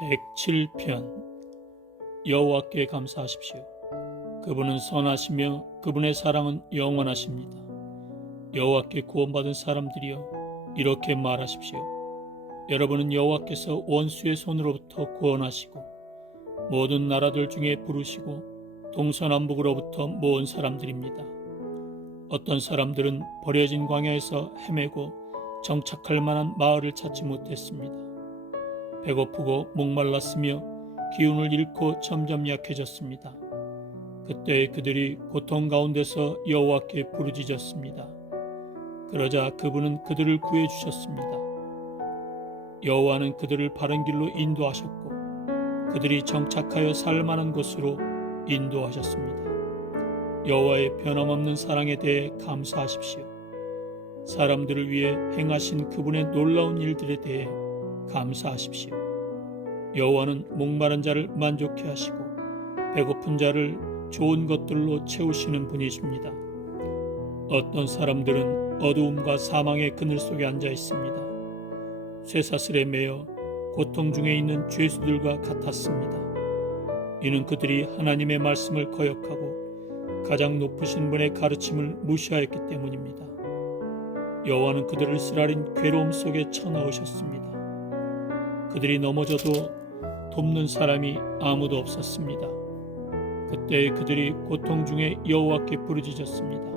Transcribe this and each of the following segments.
107편. 여호와께 감사하십시오. 그분은 선하시며 그분의 사랑은 영원하십니다. 여호와께 구원받은 사람들이여, 이렇게 말하십시오. 여러분은 여호와께서 원수의 손으로부터 구원하시고 모든 나라들 중에 부르시고 동서남북으로부터 모은 사람들입니다. 어떤 사람들은 버려진 광야에서 헤매고 정착할 만한 마을을 찾지 못했습니다. 배고프고 목말랐으며 기운을 잃고 점점 약해졌습니다. 그때 그들이 고통 가운데서 여호와께 부르짖었습니다. 그러자 그분은 그들을 구해주셨습니다. 여호와는 그들을 바른 길로 인도하셨고 그들이 정착하여 살 만한 곳으로 인도하셨습니다. 여호와의 변함없는 사랑에 대해 감사하십시오. 사람들을 위해 행하신 그분의 놀라운 일들에 대해 감사하십시오. 여호와는 목마른 자를 만족케 하시고 배고픈 자를 좋은 것들로 채우시는 분이십니다. 어떤 사람들은 어두움과 사망의 그늘 속에 앉아 있습니다. 쇠사슬에 매여 고통 중에 있는 죄수들과 같았습니다. 이는 그들이 하나님의 말씀을 거역하고 가장 높으신 분의 가르침을 무시하였기 때문입니다. 여호와는 그들을 쓰라린 괴로움 속에 쳐넣으셨습니다. 그들이 넘어져도 돕는 사람이 아무도 없었습니다. 그때 그들이 고통 중에 여호와께 부르짖었습니다.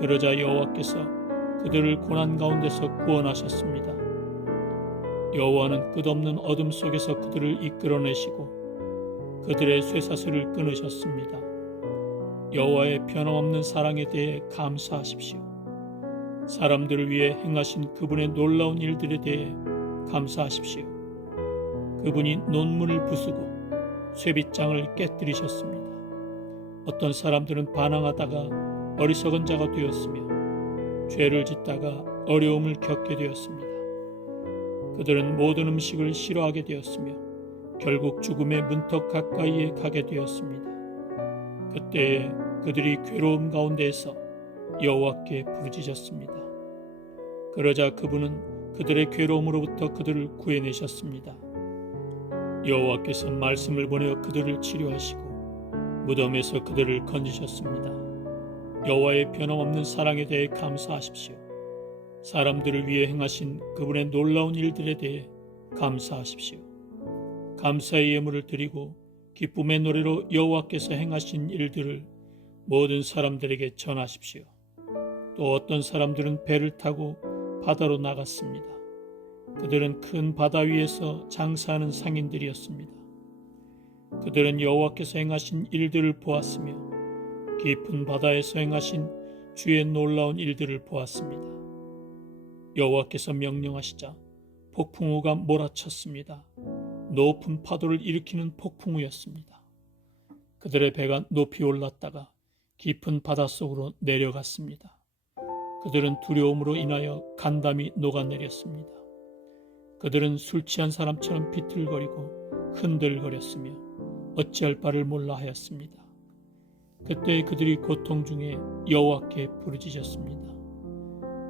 그러자 여호와께서 그들을 고난 가운데서 구원하셨습니다. 여호와는 끝없는 어둠 속에서 그들을 이끌어내시고 그들의 쇠사슬을 끊으셨습니다. 여호와의 변함없는 사랑에 대해 감사하십시오. 사람들을 위해 행하신 그분의 놀라운 일들에 대해 감사하십시오. 그분이 논문을 부수고 쇠빗장을 깨뜨리셨습니다. 어떤 사람들은 반항하다가 어리석은 자가 되었으며 죄를 짓다가 어려움을 겪게 되었습니다. 그들은 모든 음식을 싫어하게 되었으며 결국 죽음의 문턱 가까이에 가게 되었습니다. 그때에 그들이 괴로움 가운데에서 여호와께 부르짖었습니다. 그러자 그분은 그들의 괴로움으로부터 그들을 구해내셨습니다. 여호와께서 말씀을 보내어 그들을 치료하시고 무덤에서 그들을 건지셨습니다. 여호와의 변함없는 사랑에 대해 감사하십시오. 사람들을 위해 행하신 그분의 놀라운 일들에 대해 감사하십시오. 감사의 예물을 드리고 기쁨의 노래로 여호와께서 행하신 일들을 모든 사람들에게 전하십시오. 또 어떤 사람들은 배를 타고 바다로 나갔습니다. 그들은 큰 바다 위에서 장사하는 상인들이었습니다. 그들은 여호와께서 행하신 일들을 보았으며 깊은 바다에서 행하신 주의 놀라운 일들을 보았습니다. 여호와께서 명령하시자 폭풍우가 몰아쳤습니다. 높은 파도를 일으키는 폭풍우였습니다. 그들의 배가 높이 올랐다가 깊은 바닷속으로 내려갔습니다. 그들은 두려움으로 인하여 간담이 녹아내렸습니다. 그들은 술 취한 사람처럼 비틀거리고 흔들거렸으며 어찌할 바를 몰라 하였습니다. 그때 그들이 고통 중에 여호와께 부르짖었습니다.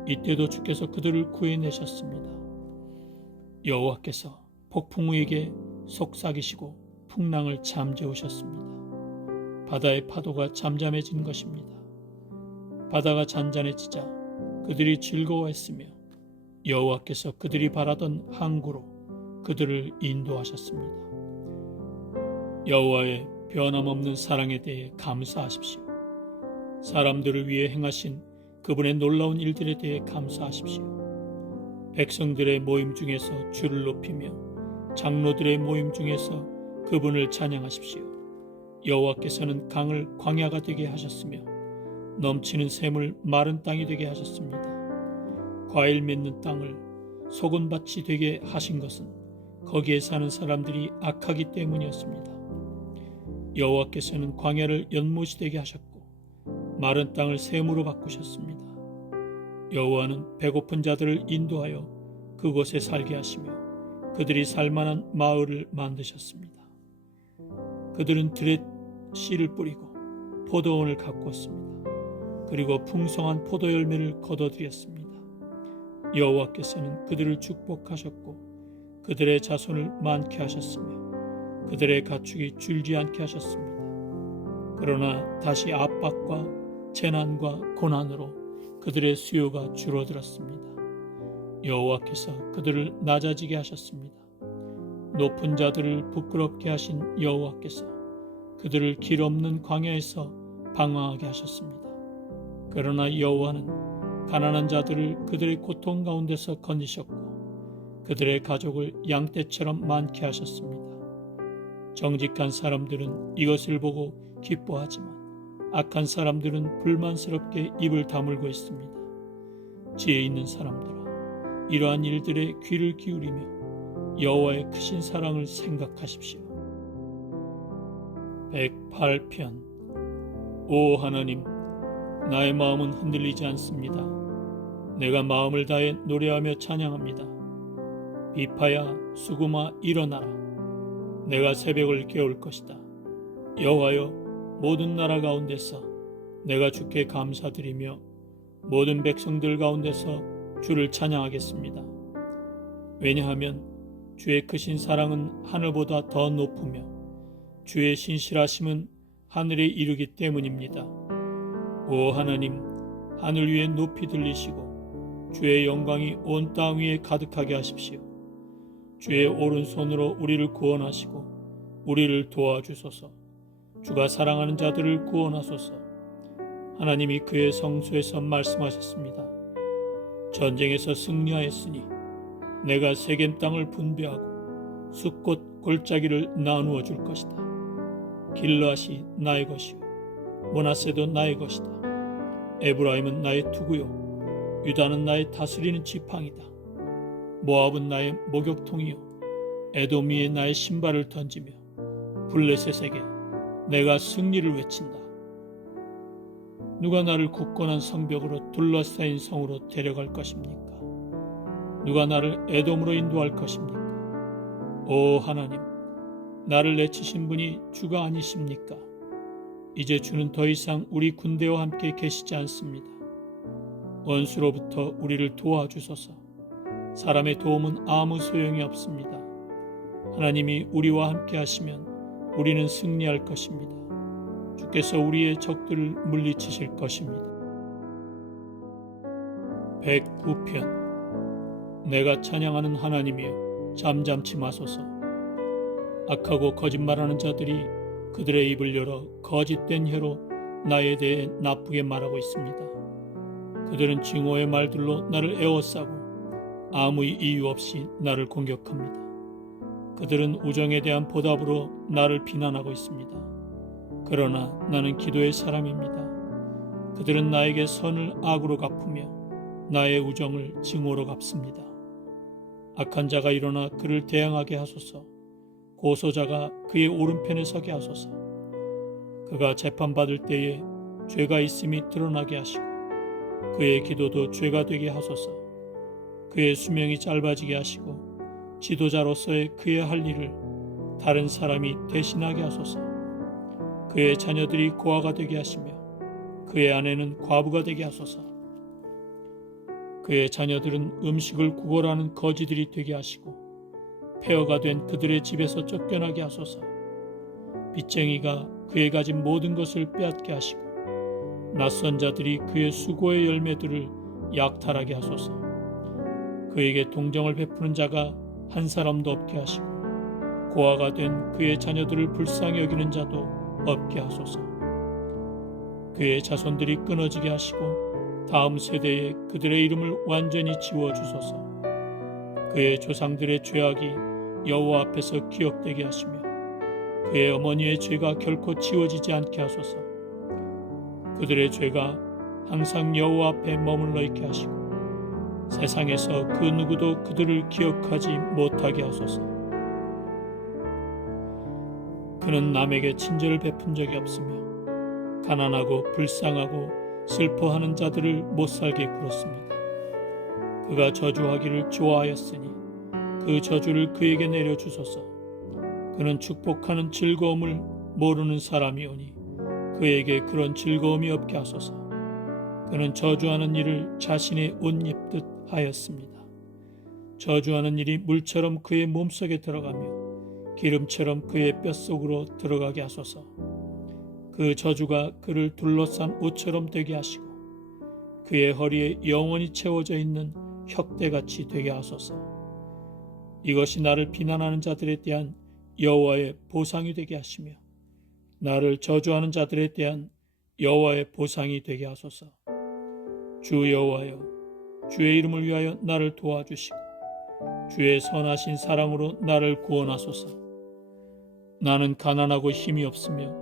이때도 주께서 그들을 구해내셨습니다. 여호와께서 폭풍우에게 속삭이시고 풍랑을 잠재우셨습니다. 바다의 파도가 잠잠해진 것입니다. 바다가 잔잔해지자 그들이 즐거워했으며 여호와께서 그들이 바라던 항구로 그들을 인도하셨습니다. 여호와의 변함없는 사랑에 대해 감사하십시오. 사람들을 위해 행하신 그분의 놀라운 일들에 대해 감사하십시오. 백성들의 모임 중에서 주를 높이며 장로들의 모임 중에서 그분을 찬양하십시오. 여호와께서는 강을 광야가 되게 하셨으며 넘치는 샘을 마른 땅이 되게 하셨습니다. 과일 맺는 땅을 소금밭이 되게 하신 것은 거기에 사는 사람들이 악하기 때문이었습니다. 여호와께서는 광야를 연못이 되게 하셨고 마른 땅을 샘으로 바꾸셨습니다. 여호와는 배고픈 자들을 인도하여 그곳에 살게 하시며 그들이 살만한 마을을 만드셨습니다. 그들은 들에 씨를 뿌리고 포도원을 가꾸었습니다. 그리고 풍성한 포도 열매를 거둬들였습니다. 여호와께서는 그들을 축복하셨고 그들의 자손을 많게 하셨으며 그들의 가축이 줄지 않게 하셨습니다. 그러나 다시 압박과 재난과 고난으로 그들의 수요가 줄어들었습니다. 여호와께서 그들을 낮아지게 하셨습니다. 높은 자들을 부끄럽게 하신 여호와께서 그들을 길 없는 광야에서 방황하게 하셨습니다. 그러나 여호와는 가난한 자들을 그들의 고통 가운데서 건지셨고 그들의 가족을 양떼처럼 많게 하셨습니다. 정직한 사람들은 이것을 보고 기뻐하지만 악한 사람들은 불만스럽게 입을 다물고 있습니다. 지혜 있는 사람들아, 이러한 일들에 귀를 기울이며 여호와의 크신 사랑을 생각하십시오. 108편. 오 하나님, 나의 마음은 흔들리지 않습니다. 내가 마음을 다해 노래하며 찬양합니다. 비파야 수구마 일어나라. 내가 새벽을 깨울 것이다. 여호와여, 모든 나라 가운데서 내가 주께 감사드리며 모든 백성들 가운데서 주를 찬양하겠습니다. 왜냐하면 주의 크신 사랑은 하늘보다 더 높으며 주의 신실하심은 하늘에 이르기 때문입니다. 오 하나님, 하늘 위에 높이 들리시고 주의 영광이 온 땅 위에 가득하게 하십시오. 주의 오른손으로 우리를 구원하시고 우리를 도와주소서. 주가 사랑하는 자들을 구원하소서. 하나님이 그의 성소에서 말씀하셨습니다. 전쟁에서 승리하였으니 내가 세겜 땅을 분배하고 숲꽃 골짜기를 나누어 줄 것이다. 길르앗이 나의 것이요 므낫세도 나의 것이다. 에브라임은 나의 투구요 유다는 나의 다스리는 지팡이다. 모압은 나의 목욕통이요 에돔 위에 나의 신발을 던지며 블레셋에게 내가 승리를 외친다. 누가 나를 굳건한 성벽으로 둘러싸인 성으로 데려갈 것입니까? 누가 나를 에돔으로 인도할 것입니까? 오 하나님, 나를 내치신 분이 주가 아니십니까? 이제 주는 더 이상 우리 군대와 함께 계시지 않습니다. 원수로부터 우리를 도와주소서. 사람의 도움은 아무 소용이 없습니다. 하나님이 우리와 함께 하시면 우리는 승리할 것입니다. 주께서 우리의 적들을 물리치실 것입니다. 109편. 내가 찬양하는 하나님이여, 잠잠치 마소서. 악하고 거짓말하는 자들이 그들의 입을 열어 거짓된 혀로 나에 대해 나쁘게 말하고 있습니다. 그들은 증오의 말들로 나를 에워싸고 아무 이유 없이 나를 공격합니다. 그들은 우정에 대한 보답으로 나를 비난하고 있습니다. 그러나 나는 기도의 사람입니다. 그들은 나에게 선을 악으로 갚으며 나의 우정을 증오로 갚습니다. 악한 자가 일어나 그를 대항하게 하소서. 고소자가 그의 오른편에 서게 하소서. 그가 재판받을 때에 죄가 있음이 드러나게 하시고 그의 기도도 죄가 되게 하소서. 그의 수명이 짧아지게 하시고 지도자로서의 그의 할 일을 다른 사람이 대신하게 하소서. 그의 자녀들이 고아가 되게 하시며 그의 아내는 과부가 되게 하소서. 그의 자녀들은 음식을 구걸하는 거지들이 되게 하시고 폐허가 된 그들의 집에서 쫓겨나게 하소서. 빚쟁이가 그의 가진 모든 것을 빼앗게 하시고 낯선 자들이 그의 수고의 열매들을 약탈하게 하소서. 그에게 동정을 베푸는 자가 한 사람도 없게 하시고 고아가 된 그의 자녀들을 불쌍히 여기는 자도 없게 하소서. 그의 자손들이 끊어지게 하시고 다음 세대에 그들의 이름을 완전히 지워주소서. 그의 조상들의 죄악이 여호와 앞에서 기억되게 하시며 그의 어머니의 죄가 결코 지워지지 않게 하소서. 그들의 죄가 항상 여호와 앞에 머물러 있게 하시고 세상에서 그 누구도 그들을 기억하지 못하게 하소서. 그는 남에게 친절을 베푼 적이 없으며 가난하고 불쌍하고 슬퍼하는 자들을 못살게 굴었습니다. 그가 저주하기를 좋아하였으니 그 저주를 그에게 내려주소서. 그는 축복하는 즐거움을 모르는 사람이오니 그에게 그런 즐거움이 없게 하소서. 그는 저주하는 일을 자신의 옷 입듯 하였습니다. 저주하는 일이 물처럼 그의 몸속에 들어가며 기름처럼 그의 뼛속으로 들어가게 하소서. 그 저주가 그를 둘러싼 옷처럼 되게 하시고 그의 허리에 영원히 채워져 있는 혁대같이 되게 하소서. 이것이 나를 비난하는 자들에 대한 여호와의 보상이 되게 하시며 나를 저주하는 자들에 대한 여호와의 보상이 되게 하소서. 주 여호와여, 주의 이름을 위하여 나를 도와주시고 주의 선하신 사랑으로 나를 구원하소서. 나는 가난하고 힘이 없으며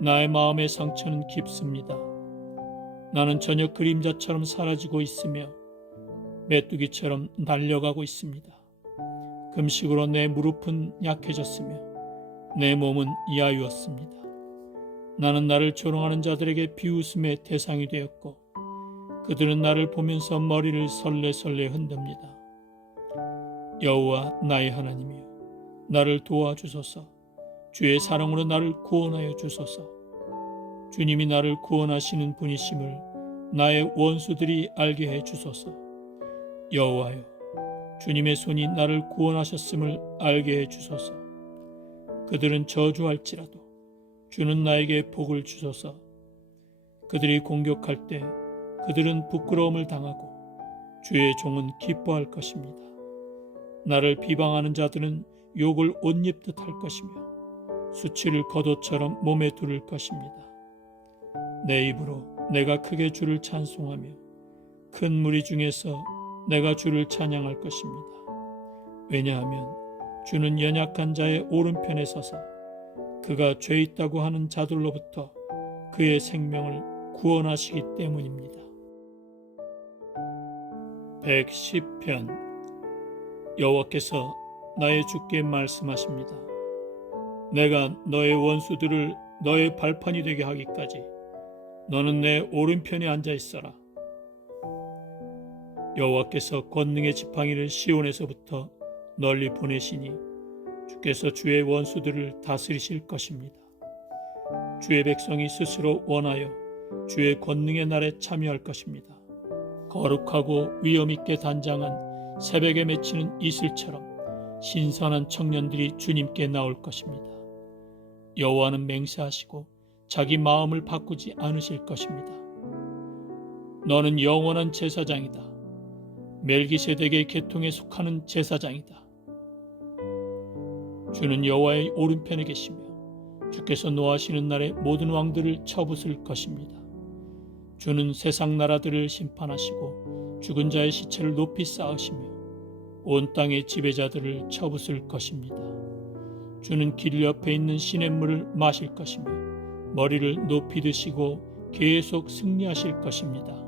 나의 마음의 상처는 깊습니다. 나는 저녁 그림자처럼 사라지고 있으며 메뚜기처럼 날려가고 있습니다. 금식으로 내 무릎은 약해졌으며 내 몸은 야유었습니다. 나는 나를 조롱하는 자들에게 비웃음의 대상이 되었고 그들은 나를 보면서 머리를 설레설레 흔듭니다. 여호와 나의 하나님이여, 나를 도와주소서. 주의 사랑으로 나를 구원하여 주소서. 주님이 나를 구원하시는 분이심을 나의 원수들이 알게 해 주소서. 여호와여, 주님의 손이 나를 구원하셨음을 알게 해 주소서. 그들은 저주할지라도 주는 나에게 복을 주소서. 그들이 공격할 때 그들은 부끄러움을 당하고 주의 종은 기뻐할 것입니다. 나를 비방하는 자들은 욕을 옷 입듯 할 것이며 수치를 겉옷처럼 몸에 두를 것입니다. 내 입으로 내가 크게 주를 찬송하며 큰 무리 중에서 내가 주를 찬양할 것입니다. 왜냐하면 주는 연약한 자의 오른편에 서서 그가 죄 있다고 하는 자들로부터 그의 생명을 구원하시기 때문입니다. 110편. 여호와께서 나의 주께 말씀하십니다. 내가 너의 원수들을 너의 발판이 되게 하기까지 너는 내 오른편에 앉아 있어라. 여호와께서 권능의 지팡이를 시온에서부터 널리 보내시니 주께서 주의 원수들을 다스리실 것입니다. 주의 백성이 스스로 원하여 주의 권능의 날에 참여할 것입니다. 거룩하고 위엄 있게 단장한 새벽에 맺히는 이슬처럼 신선한 청년들이 주님께 나올 것입니다. 여호와는 맹세하시고 자기 마음을 바꾸지 않으실 것입니다. 너는 영원한 제사장이다. 멜기세덱의 계통에 속하는 제사장이다. 주는 여호와의 오른편에 계시며 주께서 노하시는 날에 모든 왕들을 쳐부술 것입니다. 주는 세상 나라들을 심판하시고 죽은 자의 시체를 높이 쌓으시며 온 땅의 지배자들을 쳐부술 것입니다. 주는 길 옆에 있는 시냇물을 마실 것이며 머리를 높이 드시고 계속 승리하실 것입니다.